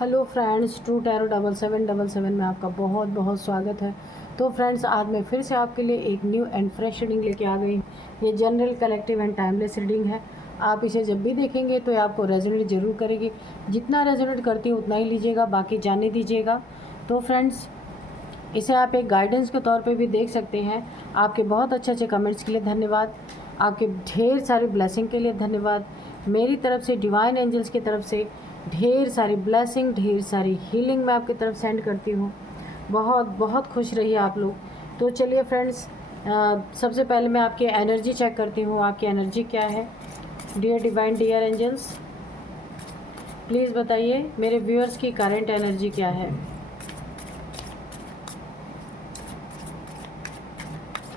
Hello friends, true tarot 7777 में आपका बहुत बहुत स्वागत है। तो फ्रेंड्स, आज मैं फिर से आपके लिए एक न्यू एंड फ्रेश रीडिंग लेके आ गई। ये general, collective and timeless reading है। आप इसे जब भी देखेंगे तो ये आपको रेजोनेट ज़रूर करेगी। जितना रेजोनेट करती है उतना ही लीजिएगा, बाकी जाने दीजिएगा। तो फ्रेंड्स, इसे आप एक गाइडेंस के तौर पे भी देख सकते हैं। आपके बहुत अच्छे अच्छे कमेंट्स के लिए धन्यवाद, आपके ढेर सारी ब्लेसिंग के लिए धन्यवाद। मेरी तरफ से, डिवाइन एंजल्स की तरफ से ढेर सारी ब्लेसिंग, ढेर सारी हीलिंग मैं आपकी तरफ सेंड करती हूँ। बहुत बहुत खुश रहिए आप लोग। तो चलिए फ्रेंड्स, सबसे पहले मैं आपकी एनर्जी चेक करती हूँ। आपकी एनर्जी क्या है dear divine, dear angels? Please बताइए मेरे व्यूअर्स की करंट एनर्जी क्या है।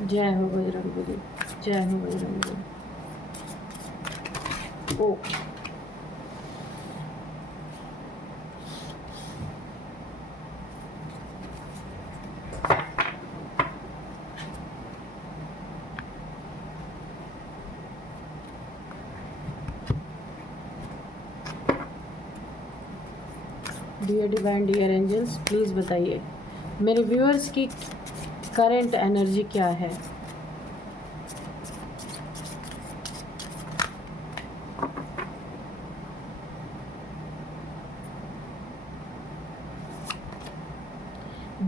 जय हो बजरंगबली, जय हो Bajrangbali. Oh dear divine, dear angels, please बताइए मेरे व्यूअर्स की करंट एनर्जी क्या है।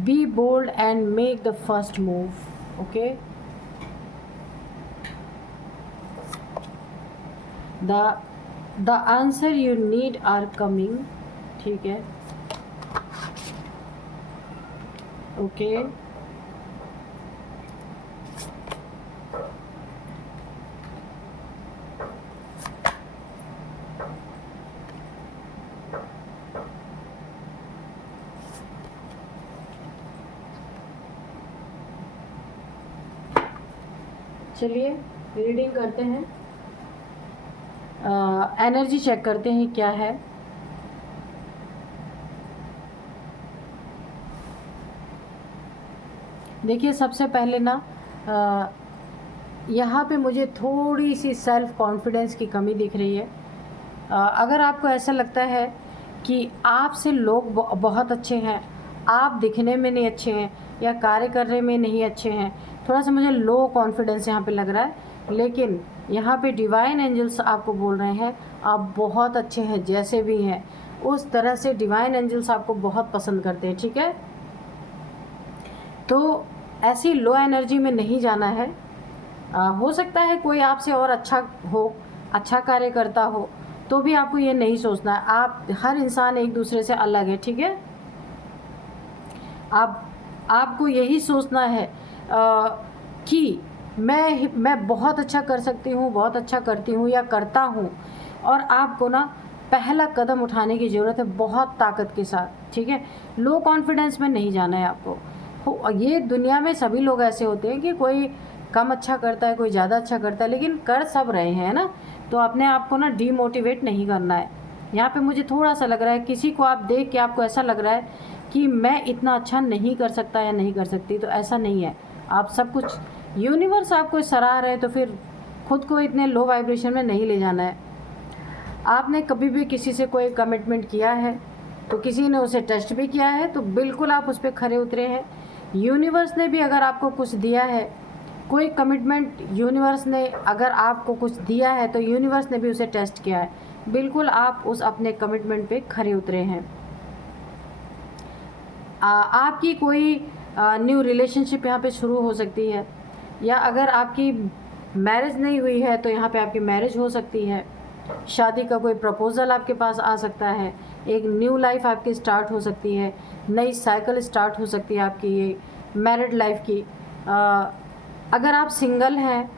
Be bold and make the first move. Okay. The answer you need are coming. ठीक है। ओके। चलिए रीडिंग करते हैं, एनर्जी चेक करते हैं क्या है। देखिए, सबसे पहले ना यहाँ पे मुझे थोड़ी सी सेल्फ कॉन्फिडेंस की कमी दिख रही है। अगर आपको ऐसा लगता है कि आपसे लोग बहुत अच्छे हैं, आप दिखने में नहीं अच्छे हैं या कार्य करने में नहीं अच्छे हैं, थोड़ा सा मुझे लो कॉन्फिडेंस यहाँ पे लग रहा है। लेकिन यहाँ पे डिवाइन एंजल्स आपको बोल रहे हैं आप बहुत अच्छे हैं, जैसे भी हैं उस तरह से डिवाइन एंजल्स आपको बहुत पसंद करते हैं। ठीक है, तो ऐसी लो एनर्जी में नहीं जाना है। हो सकता है कोई आपसे और अच्छा हो, अच्छा कार्य करता हो, तो भी आपको ये नहीं सोचना है। आप हर इंसान एक दूसरे से अलग है। ठीक है, आपको यही सोचना है कि मैं बहुत अच्छा कर सकती हूँ, बहुत अच्छा करती हूँ या करता हूँ। और आपको ना पहला कदम उठाने की ज़रूरत है बहुत ताकत के साथ। ठीक है, लो कॉन्फिडेंस में नहीं जाना है आपको। ये दुनिया में सभी लोग ऐसे होते हैं कि कोई कम अच्छा करता है, कोई ज़्यादा अच्छा करता है, लेकिन कर सब रहे हैं ना। तो अपने आप को ना डीमोटिवेट नहीं करना है। यहाँ पे मुझे थोड़ा सा लग रहा है किसी को आप देख के आपको ऐसा लग रहा है कि मैं इतना अच्छा नहीं कर सकता या नहीं कर सकती, तो ऐसा नहीं है। आप सब कुछ, यूनिवर्स आपको सराह रहे, तो फिर खुद को इतने लो वाइब्रेशन में नहीं ले जाना है। आपने कभी भी किसी से कोई कमिटमेंट किया है तो किसी ने उसे टेस्ट भी किया है, तो बिल्कुल आप उस पर खरे उतरे हैं। यूनिवर्स ने भी अगर आपको कुछ दिया है, कोई कमिटमेंट यूनिवर्स ने अगर आपको कुछ दिया है, तो यूनिवर्स ने भी उसे टेस्ट किया है। बिल्कुल आप उस अपने कमिटमेंट पे खरे उतरे हैं। आपकी कोई न्यू रिलेशनशिप यहाँ पे शुरू हो सकती है, या अगर आपकी मैरिज नहीं हुई है तो यहाँ पे आपकी मैरिज हो सकती है। शादी का कोई प्रपोज़ल आपके पास आ सकता है, एक न्यू लाइफ आपकी स्टार्ट हो सकती है, नई साइकिल स्टार्ट हो सकती है आपकी ये मैरिड लाइफ की। अगर आप सिंगल हैं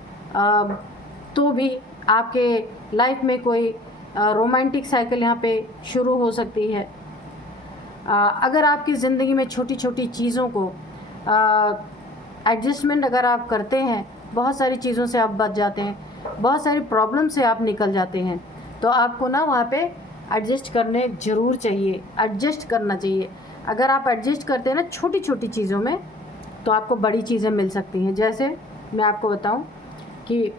तो भी आपके लाइफ में कोई रोमांटिक साइकिल यहाँ पे शुरू हो सकती है। अगर आपकी ज़िंदगी में छोटी छोटी चीज़ों को एडजस्टमेंट अगर आप करते हैं, बहुत सारी चीज़ों से आप बच जाते हैं, बहुत सारी प्रॉब्लम से आप निकल जाते हैं, तो आपको ना वहाँ पे एडजस्ट करने ज़रूर चाहिए, एडजस्ट करना चाहिए। अगर आप एडजस्ट करते हैं ना छोटी छोटी चीज़ों में, तो आपको बड़ी चीज़ें मिल सकती हैं। जैसे मैं आपको बताऊं कि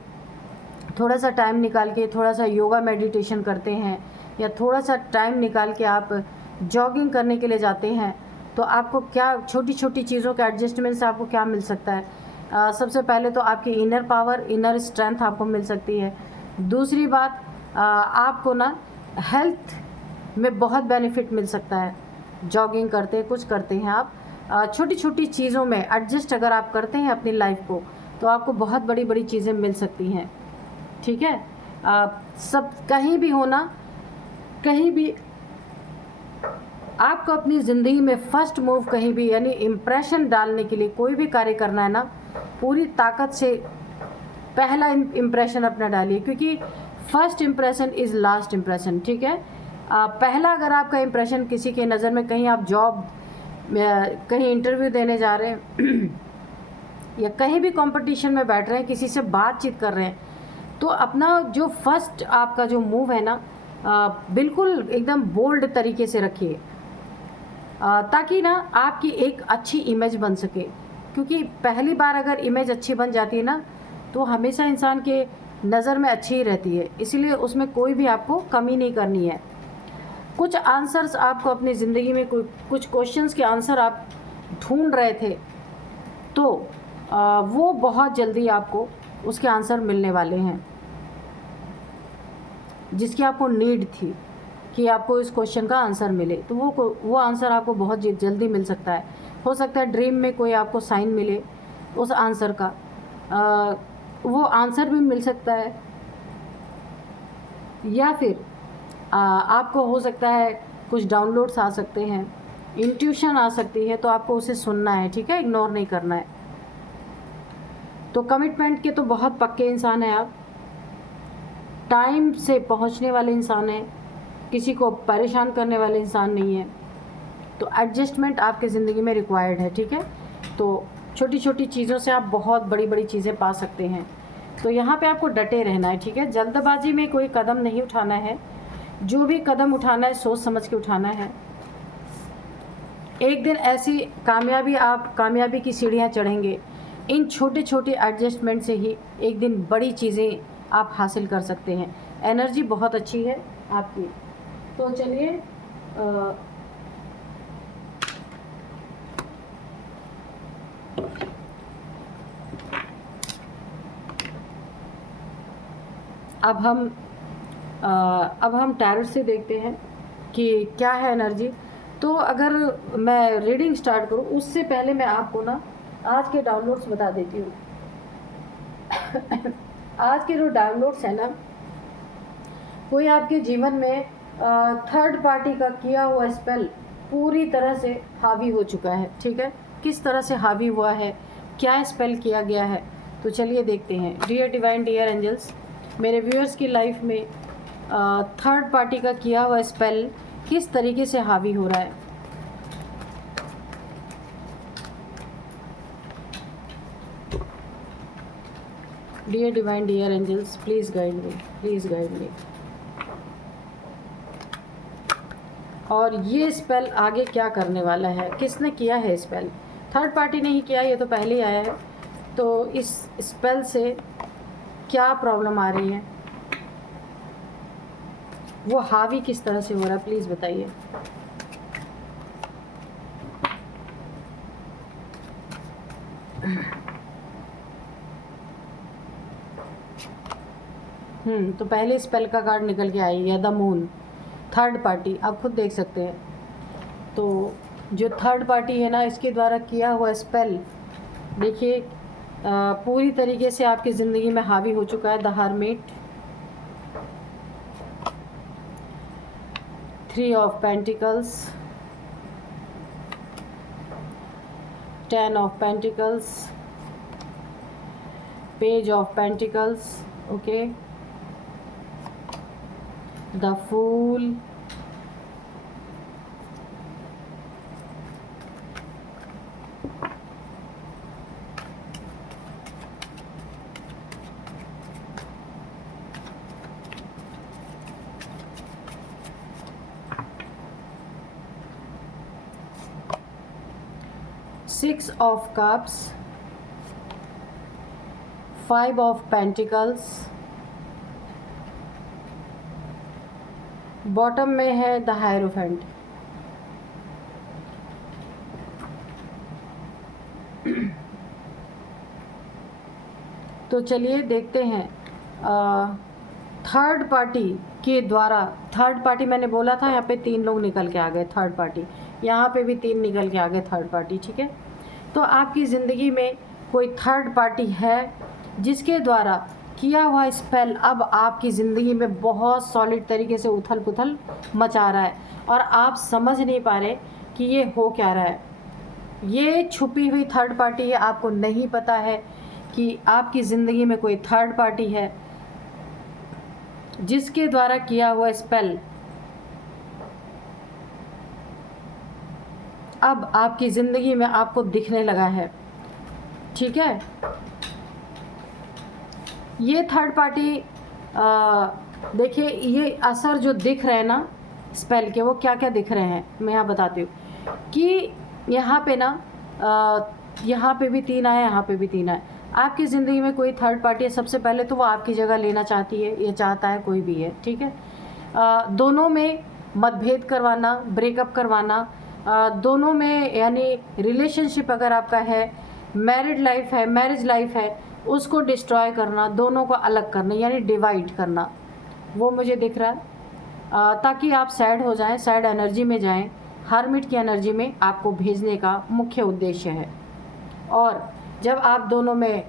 थोड़ा सा टाइम निकाल के थोड़ा सा योगा मेडिटेशन करते हैं, या थोड़ा सा टाइम निकाल के आप जॉगिंग करने के लिए जाते हैं तो आपको क्या छोटी छोटी चीज़ों के एडजस्टमेंट से आपको क्या मिल सकता है? सबसे पहले तो आपकी इनर पावर, इनर स्ट्रेंथ आपको मिल सकती है। दूसरी बात, आपको ना हेल्थ में बहुत बेनिफिट मिल सकता है। जॉगिंग करते हैं, कुछ करते हैं आप, छोटी छोटी चीज़ों में एडजस्ट अगर आप करते हैं अपनी लाइफ को, तो आपको बहुत बड़ी बड़ी चीज़ें मिल सकती हैं। ठीक है, सब कहीं भी होना, कहीं भी आपको अपनी ज़िंदगी में फर्स्ट मूव कहीं भी, यानी इम्प्रेशन डालने के लिए कोई भी कार्य करना है ना, पूरी ताकत से पहला इम्प्रेशन अपना डालिए, क्योंकि first impression is last impression. ठीक है, पहला अगर आपका इम्प्रेशन किसी के नज़र में, कहीं आप जॉब, कहीं इंटरव्यू देने जा रहे हैं या कहीं भी कंपटीशन में बैठ रहे हैं, किसी से बातचीत कर रहे हैं, तो अपना जो फर्स्ट आपका जो मूव है ना, बिल्कुल एकदम बोल्ड तरीके से रखिए, ताकि ना आपकी एक अच्छी इमेज बन सके। क्योंकि पहली बार अगर इमेज अच्छी बन जाती है ना, तो हमेशा इंसान के नज़र में अच्छी ही रहती है, इसीलिए उसमें कोई भी आपको कमी नहीं करनी है। कुछ आंसर्स आपको अपनी ज़िंदगी में, कुछ क्वेश्चंस के आंसर आप ढूंढ रहे थे, तो वो बहुत जल्दी आपको उसके आंसर मिलने वाले हैं, जिसकी आपको नीड थी कि आपको इस क्वेश्चन का आंसर मिले, तो वो आंसर आपको बहुत जल्दी मिल सकता है। हो सकता है ड्रीम में कोई आपको साइन मिले उस आंसर का, वो आंसर भी मिल सकता है, या फिर आपको हो सकता है कुछ डाउनलोड्स आ सकते हैं, इंट्यूशन आ सकती है, तो आपको उसे सुनना है। ठीक है, इग्नोर नहीं करना है। तो कमिटमेंट के तो बहुत पक्के इंसान हैं आप, टाइम से पहुंचने वाले इंसान हैं, किसी को परेशान करने वाले इंसान नहीं है। तो एडजस्टमेंट आपके ज़िंदगी में रिक्वायर्ड है। ठीक है, तो छोटी छोटी चीज़ों से आप बहुत बड़ी बड़ी चीज़ें पा सकते हैं। तो यहाँ पे आपको डटे रहना है। ठीक है, जल्दबाजी में कोई कदम नहीं उठाना है, जो भी कदम उठाना है सोच समझ के उठाना है। एक दिन ऐसी कामयाबी की सीढ़ियाँ चढ़ेंगे। इन छोटे छोटे एडजस्टमेंट से ही एक दिन बड़ी चीज़ें आप हासिल कर सकते हैं। एनर्जी बहुत अच्छी है आपकी। तो चलिए, अब हम टैरोट से देखते हैं कि क्या है एनर्जी। तो अगर मैं रीडिंग स्टार्ट करूं, उससे पहले मैं आपको ना आज के डाउनलोड्स बता देती हूँ। आज के जो डाउनलोड्स हैं ना, कोई आपके जीवन में थर्ड पार्टी का किया हुआ स्पेल पूरी तरह से हावी हो चुका है। ठीक है, किस तरह से हावी हुआ है, क्या स्पेल किया गया है, तो चलिए देखते हैं। डियर डिवाइन, डियर एंजल्स, मेरे व्यूअर्स की लाइफ में थर्ड पार्टी का किया हुआ स्पेल किस तरीके से हावी हो रहा है। Dear divine, dear angels, please guide me, please guide me. और ये स्पेल आगे क्या करने वाला है, किसने किया है स्पेल? थर्ड पार्टी ने ही किया, ये तो पहले ही आया है। तो इस स्पेल से क्या प्रॉब्लम आ रही है, वो हावी किस तरह से हो रहा है, प्लीज़ बताइए। तो पहले स्पेल का कार्ड निकल के आई है द मून, थर्ड पार्टी। आप खुद देख सकते हैं। तो जो थर्ड पार्टी है ना, इसके द्वारा किया हुआ स्पेल देखिए पूरी तरीके से आपकी ज़िंदगी में हावी हो चुका है। The hermit, 3 of pentacles, 10 of pentacles, page of pentacles, okay, the fool, Six of Cups, 5 of Pentacles, bottom में है द हायरोफेंट। तो चलिए देखते हैं थर्ड पार्टी के द्वारा। थर्ड पार्टी मैंने बोला था, यहाँ पे 3 लोग निकल के आ गए थर्ड पार्टी, यहाँ पे भी 3 निकल के आ गए थर्ड पार्टी, ठीक है। तो आपकी ज़िंदगी में कोई थर्ड पार्टी है जिसके द्वारा किया हुआ स्पेल अब आपकी ज़िंदगी में बहुत सॉलिड तरीके से उथल पुथल मचा रहा है और आप समझ नहीं पा रहे कि ये हो क्या रहा है। ये छुपी हुई थर्ड पार्टी है, आपको नहीं पता है कि आपकी ज़िंदगी में कोई थर्ड पार्टी है जिसके द्वारा किया हुआ स्पेल अब आपकी ज़िंदगी में आपको दिखने लगा है, ठीक है। ये थर्ड पार्टी देखिए, ये असर जो दिख रहे हैं ना स्पेल के, वो क्या क्या दिख रहे हैं मैं यहाँ बताती हूँ कि यहाँ पे ना यहाँ पे भी 3 आए, यहाँ पे भी 3 आए। आपकी ज़िंदगी में कोई थर्ड पार्टी है, सबसे पहले तो वो आपकी जगह लेना चाहती है, ये चाहता है, कोई भी है, ठीक है। दोनों में मतभेद करवाना, ब्रेकअप करवाना, दोनों में यानी रिलेशनशिप अगर आपका है, मैरिड लाइफ है, मैरिज लाइफ है, उसको डिस्ट्रॉय करना, दोनों को अलग करना यानी डिवाइड करना, वो मुझे दिख रहा है। ताकि आप सैड हो जाएं, सैड एनर्जी में जाएं, हर्मिट की एनर्जी में आपको भेजने का मुख्य उद्देश्य है। और जब आप दोनों में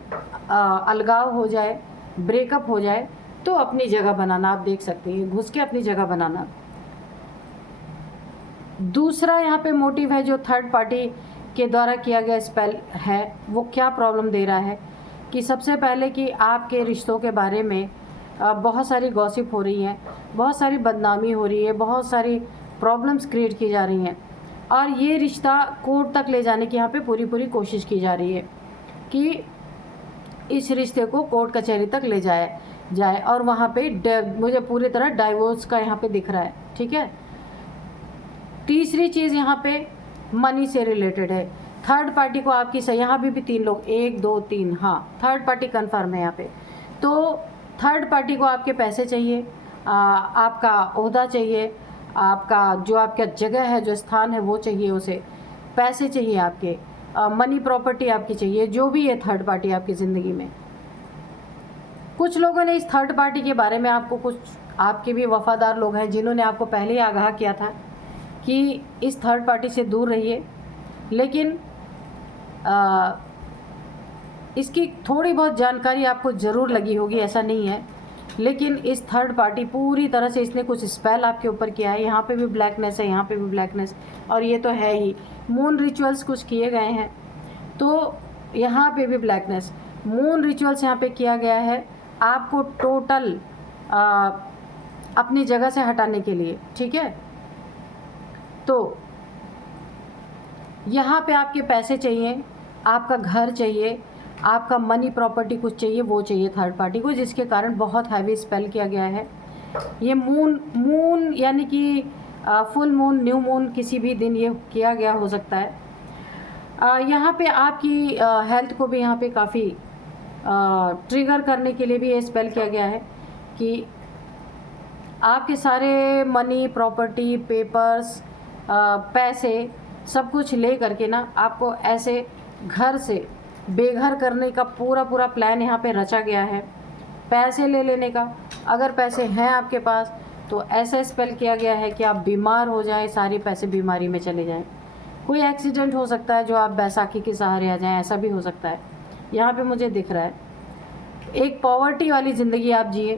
अलगाव हो जाए, ब्रेकअप हो जाए, तो अपनी जगह बनाना, आप देख सकते हैं घुस के अपनी जगह बनाना। दूसरा यहाँ पे मोटिव है जो थर्ड पार्टी के द्वारा किया गया स्पेल है, वो क्या प्रॉब्लम दे रहा है कि सबसे पहले कि आपके रिश्तों के बारे में बहुत सारी गॉसिप हो रही है, बहुत सारी बदनामी हो रही है, बहुत सारी प्रॉब्लम्स क्रिएट की जा रही हैं और ये रिश्ता कोर्ट तक ले जाने की यहाँ पे पूरी पूरी कोशिश की जा रही है कि इस रिश्ते को कोर्ट कचहरी तक ले जाए और वहाँ पे मुझे पूरी तरह डाइवोर्स का यहाँ पे दिख रहा है, ठीक है। तीसरी चीज़ यहाँ पे मनी से रिलेटेड है। थर्ड पार्टी को आपकी सही, यहाँ भी 3 लोग, 1 2 3, हाँ थर्ड पार्टी कन्फर्म है यहाँ पे। तो थर्ड पार्टी को आपके पैसे चाहिए, आपका ओहदा चाहिए, आपका जो आपका जगह है, जो स्थान है वो चाहिए, उसे पैसे चाहिए, आपके मनी प्रॉपर्टी आपकी चाहिए, जो भी है थर्ड पार्टी आपकी ज़िंदगी में। कुछ लोगों ने इस थर्ड पार्टी के बारे में आपको, कुछ आपके भी वफादार लोग हैं जिन्होंने आपको पहले ही आगाह किया था कि इस थर्ड पार्टी से दूर रहिए, लेकिन इसकी थोड़ी बहुत जानकारी आपको ज़रूर लगी होगी, ऐसा नहीं है। लेकिन इस थर्ड पार्टी पूरी तरह से इसने कुछ स्पेल आपके ऊपर किया है। यहाँ पे भी ब्लैकनेस है, यहाँ पे भी ब्लैकनेस, और ये तो है ही। मून रिचुअल्स कुछ किए गए हैं, तो यहाँ पे भी ब्लैकनेस। मून रिचुअल्स यहाँ पे किया गया है आपको टोटल अपनी जगह से हटाने के लिए, ठीक है। तो यहाँ पे आपके पैसे चाहिए, आपका घर चाहिए, आपका मनी प्रॉपर्टी कुछ चाहिए, वो चाहिए थर्ड पार्टी को, जिसके कारण बहुत हैवी स्पेल किया गया है। ये मून यानी कि फुल मून, न्यू मून, किसी भी दिन ये किया गया हो सकता है। यहाँ पे आपकी हेल्थ को भी यहाँ पे काफ़ी ट्रिगर करने के लिए भी ये स्पेल किया गया है कि आपके सारे मनी प्रॉपर्टी, पेपर्स, पैसे, सब कुछ ले करके ना आपको ऐसे घर से बेघर करने का पूरा प्लान यहाँ पे रचा गया है। पैसे ले लेने का, अगर पैसे हैं आपके पास तो ऐसा स्पेल किया गया है कि आप बीमार हो जाएं, सारे पैसे बीमारी में चले जाएं। कोई एक्सीडेंट हो सकता है जो आप बैसाखी के सहारे आ जाएं, ऐसा भी हो सकता है। यहाँ पे मुझे दिख रहा है एक पॉवर्टी वाली ज़िंदगी आप जिए,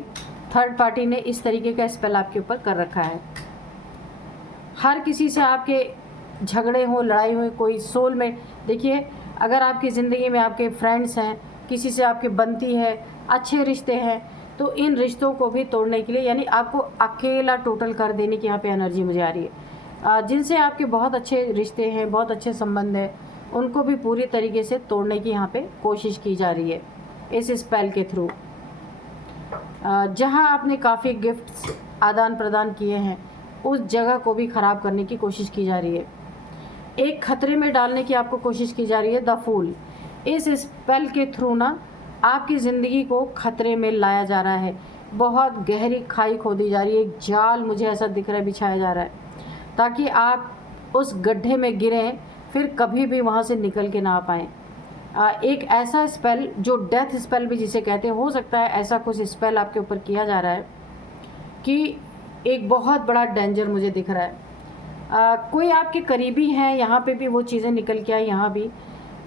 थर्ड पार्टी ने इस तरीके का स्पेल आपके ऊपर कर रखा है। हर किसी से आपके झगड़े हो, लड़ाई हो, कोई सोल में, देखिए अगर आपकी ज़िंदगी में आपके फ्रेंड्स हैं, किसी से आपकी बनती है, अच्छे रिश्ते हैं, तो इन रिश्तों को भी तोड़ने के लिए, यानी आपको अकेला टोटल कर देने की यहाँ पे एनर्जी मुझे आ रही है। जिनसे आपके बहुत अच्छे रिश्ते हैं, बहुत अच्छे संबंध हैं, उनको भी पूरी तरीके से तोड़ने की यहाँ पे कोशिश की जा रही है इस स्पेल के थ्रू। जहाँ आपने काफ़ी गिफ्ट्स आदान प्रदान किए हैं, उस जगह को भी ख़राब करने की कोशिश की जा रही है। एक खतरे में डालने की आपको कोशिश की जा रही है, द फूल। इस स्पेल के थ्रू ना आपकी ज़िंदगी को खतरे में लाया जा रहा है, बहुत गहरी खाई खोदी जा रही है, एक जाल मुझे ऐसा दिख रहा है बिछाया जा रहा है, ताकि आप उस गड्ढे में गिरें, फिर कभी भी वहाँ से निकल के ना आ पाएँ। एक ऐसा स्पेल जो डेथ स्पेल भी जिसे कहते हैं, हो सकता है ऐसा कुछ स्पेल आपके ऊपर किया जा रहा है कि एक बहुत बड़ा डेंजर मुझे दिख रहा है। कोई आपके करीबी हैं, यहाँ पे भी वो चीज़ें निकल के आई, यहाँ भी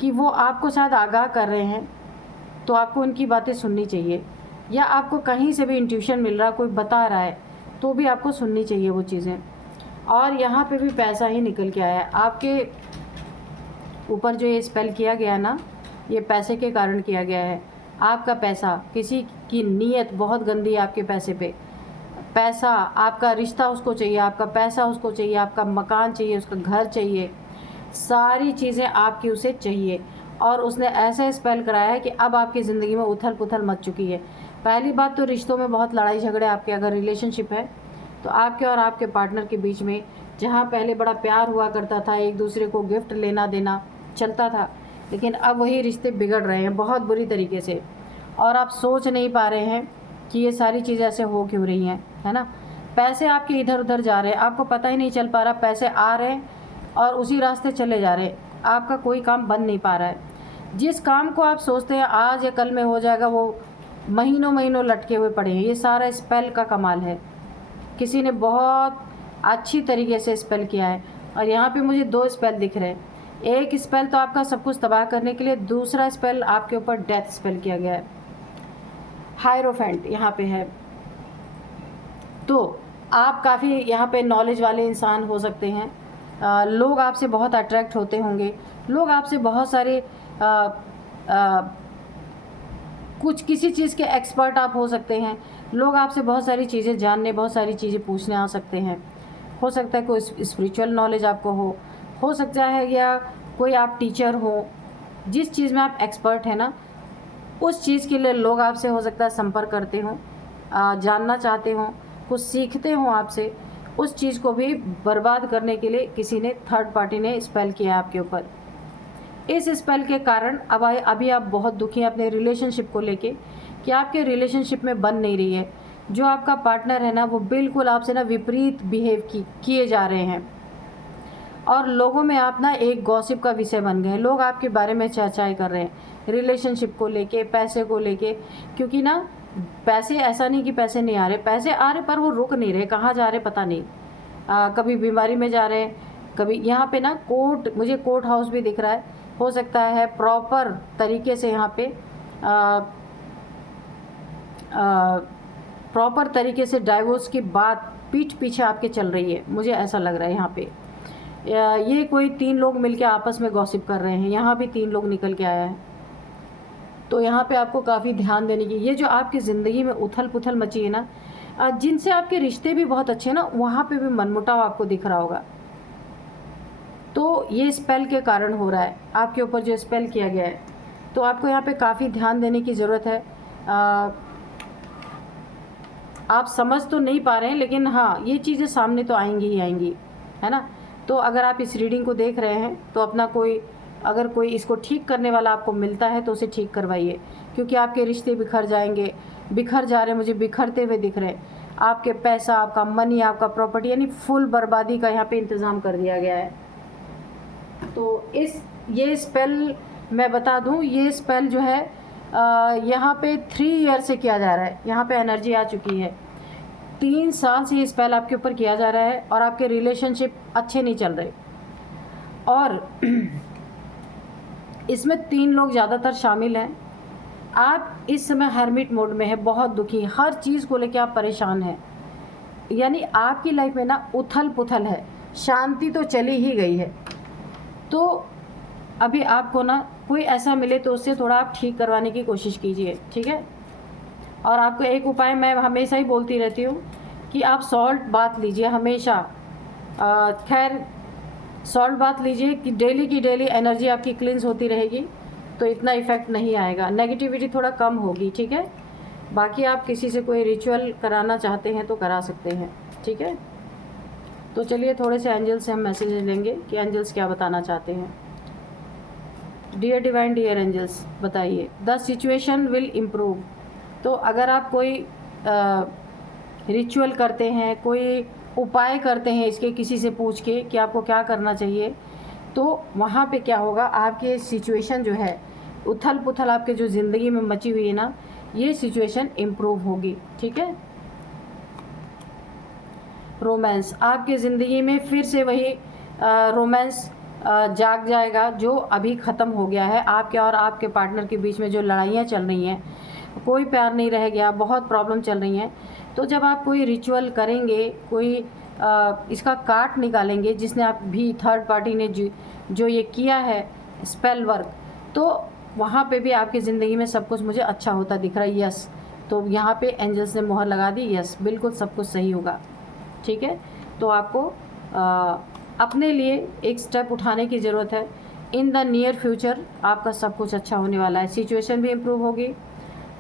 कि वो आपको शायद आगाह कर रहे हैं, तो आपको उनकी बातें सुननी चाहिए। या आपको कहीं से भी इंट्यूशन मिल रहा, कोई बता रहा है, तो भी आपको सुननी चाहिए वो चीज़ें। और यहाँ पे भी पैसा ही निकल के आया है आपके ऊपर। जो ये स्पेल किया गया ना, ये पैसे के कारण किया गया है। आपका पैसा, किसी की नीयत बहुत गंदी है आपके पैसे पे। पैसा, आपका रिश्ता उसको चाहिए, आपका पैसा उसको चाहिए, आपका मकान चाहिए, उसका घर चाहिए, सारी चीज़ें आपकी उसे चाहिए। और उसने ऐसा स्पेल कराया है कि अब आपकी ज़िंदगी में उथल पुथल मच चुकी है। पहली बात तो रिश्तों में बहुत लड़ाई झगड़े आपके, अगर रिलेशनशिप है तो आपके और आपके पार्टनर के बीच में, जहाँ पहले बड़ा प्यार हुआ करता था, एक दूसरे को गिफ्ट लेना देना चलता था, लेकिन अब वही रिश्ते बिगड़ रहे हैं बहुत बुरी तरीके से। और आप सोच नहीं पा रहे हैं कि ये सारी चीज़ें ऐसे हो क्यों रही हैं, है ना। पैसे आपके इधर उधर जा रहे हैं, आपको पता ही नहीं चल पा रहा, पैसे आ रहे हैं और उसी रास्ते चले जा रहे हैं, आपका कोई काम बन नहीं पा रहा है। जिस काम को आप सोचते हैं आज या कल में हो जाएगा, वो महीनों महीनों लटके हुए पड़े हैं। ये सारा स्पेल का कमाल है, किसी ने बहुत अच्छी तरीके से स्पेल किया है। और यहाँ पे मुझे 2 स्पेल दिख रहे हैं। एक स्पेल तो आपका सब कुछ तबाह करने के लिए, दूसरा स्पेल आपके ऊपर डेथ स्पेल किया गया है। हायरोफेंट यहाँ पे है। तो आप काफ़ी यहाँ पे नॉलेज वाले इंसान हो सकते हैं। लोग आपसे बहुत अट्रैक्ट होते होंगे, लोग आपसे बहुत सारे कुछ किसी चीज़ के एक्सपर्ट आप हो सकते हैं। लोग आपसे बहुत सारी चीज़ें जानने, बहुत सारी चीज़ें पूछने आ सकते हैं। हो सकता है कोई स्पिरिचुअल नॉलेज आपको हो सकता है, या कोई आप टीचर हो, जिस चीज़ में आप एक्सपर्ट हैं ना, उस चीज़ के लिए लोग आपसे हो सकता है संपर्क करते हों, जानना चाहते हों, कुछ सीखते हों आपसे। उस चीज़ को भी बर्बाद करने के लिए किसी ने, थर्ड पार्टी ने स्पेल किया है आपके ऊपर। इस स्पेल के कारण अभी आप बहुत दुखी हैं अपने रिलेशनशिप को लेके, कि आपके रिलेशनशिप में बन नहीं रही है। जो आपका पार्टनर है ना, वो बिल्कुल आपसे ना विपरीत बिहेव किए जा रहे हैं। और लोगों में आप ना एक गॉसिप का विषय बन गए। लोग आपके बारे में चर्चाएं कर रहे हैं रिलेशनशिप को लेके, पैसे को लेके। क्योंकि ना पैसे, ऐसा नहीं कि पैसे नहीं आ रहे, पैसे आ रहे, पर वो रुक नहीं रहे, कहाँ जा रहे पता नहीं। कभी बीमारी में जा रहे हैं, कभी यहाँ पे ना मुझे कोर्ट हाउस भी दिख रहा है। हो सकता है प्रॉपर तरीके से यहाँ पे प्रॉपर तरीके से डाइवोर्स की बात पीठ पीछे आपके चल रही है, मुझे ऐसा लग रहा है। यहाँ पे ये कोई 3 लोग मिलके आपस में गॉसिप कर रहे हैं, यहाँ भी 3 लोग निकल के आया है। तो यहाँ पे आपको काफ़ी ध्यान देने की, ये जो आपकी ज़िंदगी में उथल पुथल मची है ना, जिनसे आपके रिश्ते भी बहुत अच्छे हैं ना, वहाँ पे भी मनमुटाव आपको दिख रहा होगा। तो ये स्पेल के कारण हो रहा है आपके ऊपर, जो स्पेल किया गया है। तो आपको यहाँ पे काफ़ी ध्यान देने की ज़रूरत है। आप समझ तो नहीं पा रहे हैं, लेकिन हाँ, ये चीज़ें सामने तो आएंगी ही आएंगी, है ना। तो अगर आप इस रीडिंग को देख रहे हैं तो अपना अगर कोई इसको ठीक करने वाला आपको मिलता है तो उसे ठीक करवाइए, क्योंकि आपके रिश्ते बिखर जाएंगे, बिखर जा रहे हैं, मुझे बिखरते हुए दिख रहे हैं। आपके पैसा, आपका मनी, आपका प्रॉपर्टी, यानी फुल बर्बादी का यहाँ पे इंतज़ाम कर दिया गया है। तो ये स्पेल मैं बता दूं, ये स्पेल जो है यहाँ पे 3 ईयर से किया जा रहा है। यहाँ पे एनर्जी आ चुकी है, 3 साल से ये स्पेल आपके ऊपर किया जा रहा है, और आपके रिलेशनशिप अच्छे नहीं चल रहे। और इसमें 3 लोग ज़्यादातर शामिल हैं। आप इस समय हर्मिट मोड में है, बहुत दुखी, हर चीज़ को लेकर आप परेशान हैं। यानी आपकी लाइफ में ना उथल पुथल है, शांति तो चली ही गई है। तो अभी आपको ना कोई ऐसा मिले तो उससे थोड़ा आप ठीक करवाने की कोशिश कीजिए, ठीक है। और आपको एक उपाय मैं हमेशा ही बोलती रहती हूँ कि आप सॉल्ट बाथ लीजिए हमेशा। खैर, सॉल्ट बाथ लीजिए कि डेली की डेली एनर्जी आपकी क्लींस होती रहेगी, तो इतना इफ़ेक्ट नहीं आएगा, नेगेटिविटी थोड़ा कम होगी, ठीक है। बाकी आप किसी से कोई रिचुअल कराना चाहते हैं तो करा सकते हैं, ठीक है। तो चलिए थोड़े से एंजल्स से हम मैसेज लेंगे कि एंजल्स क्या बताना चाहते हैं। डियर डिवाइन, डियर एंजल्स, बताइए। The situation will improve. तो अगर आप कोई रिचुअल करते हैं, कोई उपाय करते हैं इसके, किसी से पूछ के कि आपको क्या करना चाहिए, तो वहाँ पे क्या होगा, आपकी सिचुएशन जो है उथल पुथल आपके जो ज़िंदगी में मची हुई है ना, ये सिचुएशन इम्प्रूव होगी। ठीक है। रोमांस, आपके ज़िंदगी में फिर से वही रोमांस जाग जाएगा जो अभी ख़त्म हो गया है। आपके और आपके पार्टनर के बीच में जो लड़ाइयाँ चल रही हैं, कोई प्यार नहीं रह गया, बहुत प्रॉब्लम चल रही हैं, तो जब आप कोई रिचुअल करेंगे, कोई इसका काट निकालेंगे, जिसने आप भी थर्ड पार्टी ने जो ये किया है स्पेल वर्क, तो वहाँ पे भी आपकी ज़िंदगी में सब कुछ मुझे अच्छा होता दिख रहा है। यस, तो यहाँ पे एंजल्स ने मोहर लगा दी, यस बिल्कुल सब कुछ सही होगा। ठीक है। तो आपको अपने लिए एक स्टेप उठाने की ज़रूरत है। इन द नियर फ्यूचर आपका सब कुछ अच्छा होने वाला है। सिचुएशन भी इम्प्रूव होगी,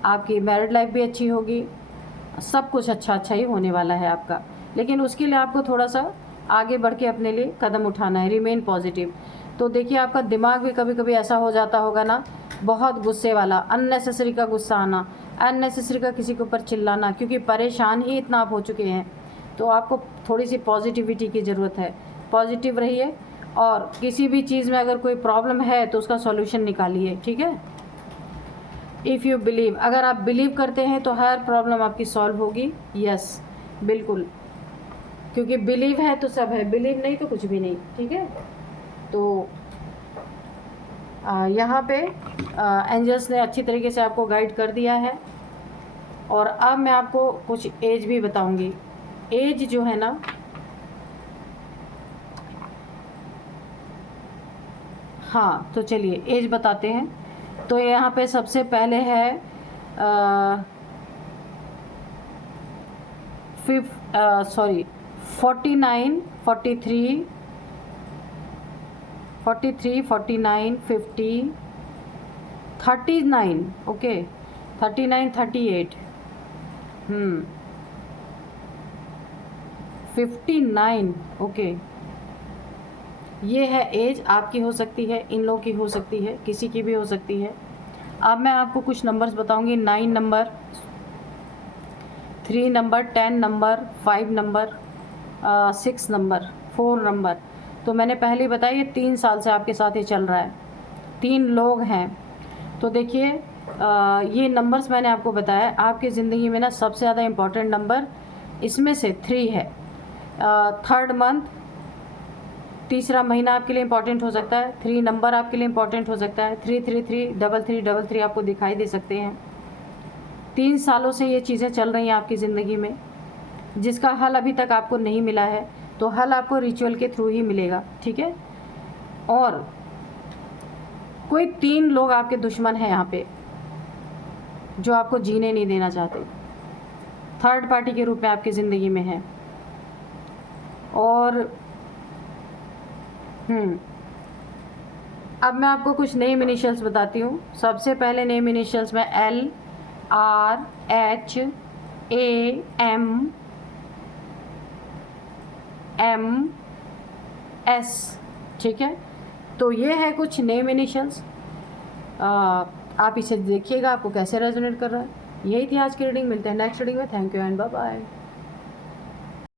आपकी मैरिड लाइफ भी अच्छी होगी, सब कुछ अच्छा ही होने वाला है आपका। लेकिन उसके लिए आपको थोड़ा सा आगे बढ़ के अपने लिए कदम उठाना है। Remain positive. तो देखिए, आपका दिमाग भी कभी कभी ऐसा हो जाता होगा ना, बहुत गुस्से वाला, अननेसेसरी का गुस्सा आना, अननेसेसरी का किसी के ऊपर चिल्लाना, क्योंकि परेशान ही इतना आप हो चुके हैं। तो आपको थोड़ी सी पॉजिटिविटी की ज़रूरत है। पॉजिटिव रहिए, और किसी भी चीज़ में अगर कोई प्रॉब्लम है तो उसका सॉल्यूशन निकालिए। ठीक है। इफ़ यू बिलीव, अगर आप बिलीव करते हैं तो हर प्रॉब्लम आपकी सॉल्व होगी। यस बिल्कुल, क्योंकि बिलीव है तो सब है, बिलीव नहीं तो कुछ भी नहीं। ठीक है। तो यहाँ पे एंजल्स ने अच्छी तरीके से आपको गाइड कर दिया है। और अब मैं आपको कुछ एज भी बताऊंगी। एज जो है ना, हाँ तो चलिए एज बताते हैं। तो यहाँ पे सबसे पहले है 49, 43, 49, 50, 39, ओके 39, 38, 59, ओके। ये है एज, आपकी हो सकती है, इन लोगों की हो सकती है, किसी की भी हो सकती है। अब मैं आपको कुछ नंबर्स बताऊंगी। 9 number, 3 number, 10 number, 5 number, 6 number, 4 number. तो मैंने पहले ही बताया, ये 3 साल से आपके साथ ही चल रहा है, 3 लोग हैं। तो देखिए, ये नंबर्स मैंने आपको बताया। आपकी ज़िंदगी में ना सबसे ज़्यादा इम्पॉर्टेंट नंबर इसमें से 3 है। थर्ड मंथ, तीसरा महीना आपके लिए इम्पॉर्टेंट हो सकता है। 3 नंबर आपके लिए इम्पॉर्टेंट हो सकता है। 333, 3333 आपको दिखाई दे सकते हैं। 3 सालों से ये चीज़ें चल रही हैं आपकी ज़िंदगी में, जिसका हल अभी तक आपको नहीं मिला है। तो हल आपको रिचुअल के थ्रू ही मिलेगा। ठीक है। और कोई 3 लोग आपके दुश्मन हैं यहाँ पे, जो आपको जीने नहीं देना चाहते, थर्ड पार्टी के रूप में आपकी ज़िंदगी में है। और अब मैं आपको कुछ नेम इनिशियल्स बताती हूँ। सबसे पहले नेम इनिशियल्स में LRHAM MS। ठीक है। तो ये है कुछ नेम इनिशियल्स। आप इसे देखिएगा आपको कैसे रेजोनेट कर रहा है। यही थी आज की रीडिंग। मिलते हैं नेक्स्ट रीडिंग में। Thank you and bye bye.